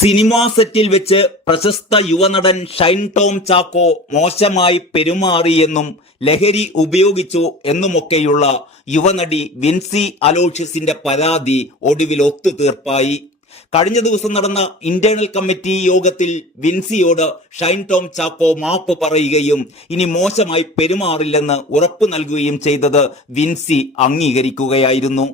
Cinema സെറ്റിൽ വെച്ച് പ്രശസ്ത യുവനടൻ ഷൈൻ ടോം ചാക്കോ മോശമായി പെരുമാറിയെന്നും ലഹരി ഉപയോഗിച്ചു എന്നുമൊക്കെയുള്ള യുവനടി വിൻസി അലോഷ്യസിന്റെ പരാതി ഒടുവിൽ ഒത്തുതീർപ്പായി. കഴിഞ്ഞ ദിവസം നടന്ന ഇന്റേണൽ കമ്മിറ്റി യോഗത്തിൽ വിൻസിയോട് ഷൈൻ ടോം ചാക്കോ മാപ്പ് പറയുകയും ഇനി മോശമായി പെരുമാറില്ലെന്ന് ഉറപ്പു നൽകുകയും ചെയ്തത് വിൻസി അംഗീകരിക്കുകയായിരുന്നു.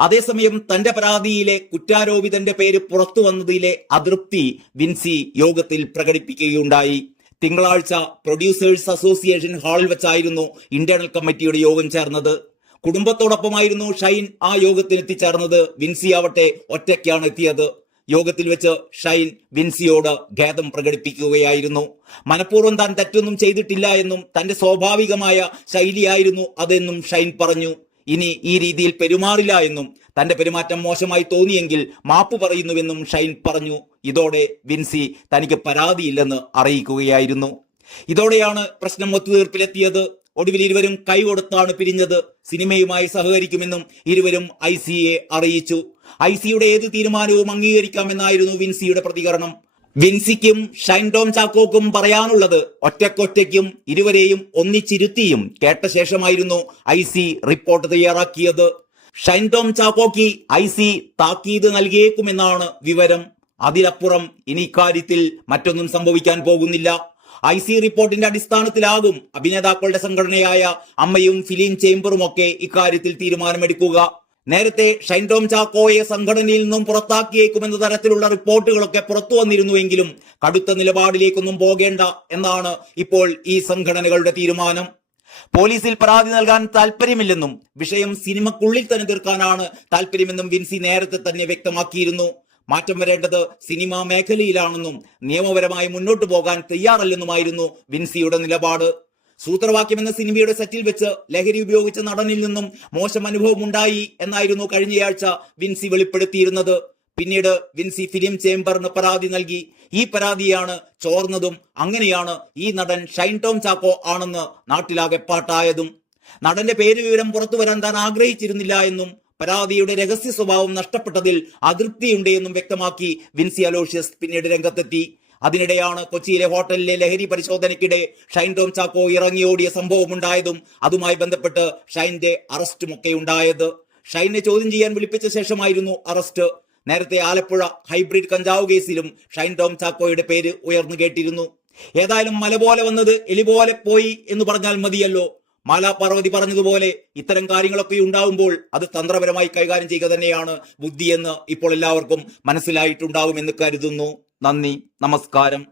അതേസമയം തന്റെ പരാതിയിലെ കുറ്റാരോപിതന്റെ പേര് പുറത്തു വന്നതിലെ അതൃപ്തി വിൻസി യോഗത്തിൽ പ്രകടിപ്പിക്കുകയുണ്ടായി. തിങ്കളാഴ്ച പ്രൊഡ്യൂസേഴ്സ് അസോസിയേഷൻ ഹാളിൽ വെച്ചായിരുന്നു ഇന്റേണൽ കമ്മിറ്റിയുടെ യോഗം ചേർന്നത്. കുടുംബത്തോടൊപ്പമായിരുന്നു ഷൈൻ ആ യോഗത്തിന് എത്തിച്ചേർന്നത്. വിൻസി ആവട്ടെ ഒറ്റയ്ക്കാണ് എത്തിയത്. യോഗത്തിൽ വെച്ച് ഷൈൻ വിൻസിയോട് ഖേദം പ്രകടിപ്പിക്കുകയായിരുന്നു. മനഃപൂർവം താൻ തെറ്റൊന്നും ചെയ്തിട്ടില്ല എന്നും തന്റെ സ്വാഭാവികമായ ശൈലിയായിരുന്നു അതെന്നും ഷൈൻ പറഞ്ഞു. ഇനി ഈ രീതിയിൽ പെരുമാറില്ല എന്നും തന്റെ പെരുമാറ്റം മോശമായി തോന്നിയെങ്കിൽ മാപ്പ് പറയുന്നുവെന്നും ഷൈൻ പറഞ്ഞു. ഇതോടെ വിൻസി തനിക്ക് പരാതിയില്ലെന്ന് അറിയിക്കുകയായിരുന്നു. ഇതോടെയാണ് പ്രശ്നം ഒത്തുതീർപ്പിലെത്തിയത്. ഒടുവിൽ ഇരുവരും കൈകൊടുത്താണ് പിരിഞ്ഞത്. സിനിമയുമായി സഹകരിക്കുമെന്നും ഇരുവരും ഐ അറിയിച്ചു. ഐ സിയുടെ ഏത് തീരുമാനവും അംഗീകരിക്കാമെന്നായിരുന്നു വിൻസിയുടെ പ്രതികരണം. വിൻസിക്കും ഷൈൻ ടോം ചാക്കോക്കും പറയാനുള്ളത് ഒറ്റക്കൊറ്റയ്ക്കും ഇരുവരെയും ഒന്നിച്ചിരുത്തിയും കേട്ട ശേഷമായിരുന്നു ഐ സി റിപ്പോർട്ട് തയ്യാറാക്കിയത്. ഷൈൻ ടോം ചാക്കോക്ക് ഐ സി താക്കീത് നൽകിയേക്കുമെന്നാണ് വിവരം. അതിലപ്പുറം ഇനി ഇക്കാര്യത്തിൽ മറ്റൊന്നും സംഭവിക്കാൻ പോകുന്നില്ല. ഐ സി റിപ്പോർട്ടിന്റെ അടിസ്ഥാനത്തിലാകും അഭിനേതാക്കളുടെ സംഘടനയായ അമ്മയും ഫിലിം ചേംബറും ഒക്കെ ഇക്കാര്യത്തിൽ തീരുമാനമെടുക്കുക. നേരത്തെ ഷൈൻ ടോം ചാക്കോയെ സംഘടനയിൽ നിന്നും പുറത്താക്കിയേക്കുമെന്ന തരത്തിലുള്ള റിപ്പോർട്ടുകളൊക്കെ പുറത്തു വന്നിരുന്നുവെങ്കിലും കടുത്ത നിലപാടിലേക്കൊന്നും പോകേണ്ട എന്നാണ് ഇപ്പോൾ ഈ സംഘടനകളുടെ തീരുമാനം. പോലീസിൽ പരാതി നൽകാൻ താല്പര്യമില്ലെന്നും വിഷയം സിനിമക്കുള്ളിൽ തന്നെ തീർക്കാനാണ് താല്പര്യമെന്നും വിൻസി നേരത്തെ തന്നെ വ്യക്തമാക്കിയിരുന്നു. മാറ്റം വരേണ്ടത് സിനിമാ മേഖലയിലാണെന്നും നിയമപരമായി മുന്നോട്ടു പോകാൻ തയ്യാറല്ലെന്നുമായിരുന്നു വിൻസിയുടെ നിലപാട്. സൂത്രവാക്യം എന്ന സിനിമയുടെ സെറ്റിൽ വെച്ച് ലഹരി ഉപയോഗിച്ച നടനിൽ നിന്നും മോശം അനുഭവം ഉണ്ടായി എന്നായിരുന്നു കഴിഞ്ഞയാഴ്ച വിൻസി വെളിപ്പെടുത്തിയിരുന്നത്. പിന്നീട് വിൻസി ഫിലിം ചേംബറിന് പരാതി നൽകി. ഈ പരാതിയാണ് ചോർന്നതും അങ്ങനെയാണ് ഈ നടൻ ഷൈൻ ടോം ചാക്കോ ആണെന്ന് നാട്ടിലാകെ പാട്ടായതും. നടന്റെ പേര് വിവരം പുറത്തു വരാൻ താൻ ആഗ്രഹിച്ചിരുന്നില്ല എന്നും പരാതിയുടെ രഹസ്യ സ്വഭാവം നഷ്ടപ്പെട്ടതിൽ അതൃപ്തിയുണ്ട് എന്നും വ്യക്തമാക്കി വിൻസി അലോഷ്യസ് പിന്നീട് രംഗത്തെത്തി. അതിനിടെയാണ് കൊച്ചിയിലെ ഹോട്ടലിലെ ലഹരി പരിശോധനയ്ക്കിടെ ഷൈൻ ടോം ചാക്കോ ഇറങ്ങിയോടിയ സംഭവം ഉണ്ടായതും അതുമായി ബന്ധപ്പെട്ട് ഷൈന്റെ അറസ്റ്റുമൊക്കെ ഉണ്ടായത്. ഷൈനെ ചോദ്യം ചെയ്യാൻ വിളിപ്പിച്ച ശേഷമായിരുന്നു അറസ്റ്റ്. നേരത്തെ ആലപ്പുഴ ഹൈബ്രിഡ് കഞ്ചാവ് കേസിലും ഷൈൻ ടോം ചാക്കോയുടെ പേര് ഉയർന്നു കേട്ടിരുന്നു. ഏതായാലും മല പോലെ വന്നത് എലി പോലെ പോയി എന്ന് പറഞ്ഞാൽ മതിയല്ലോ. മാല പാർവതി പറഞ്ഞതുപോലെ ഇത്തരം കാര്യങ്ങളൊക്കെ ഉണ്ടാവുമ്പോൾ അത് തന്ത്രപരമായി കൈകാര്യം ചെയ്യുക തന്നെയാണ് ബുദ്ധിയെന്ന് ഇപ്പോൾ എല്ലാവർക്കും മനസ്സിലായിട്ടുണ്ടാവുമെന്ന് കരുതുന്നു. നന്ദി നമസ്കാരം.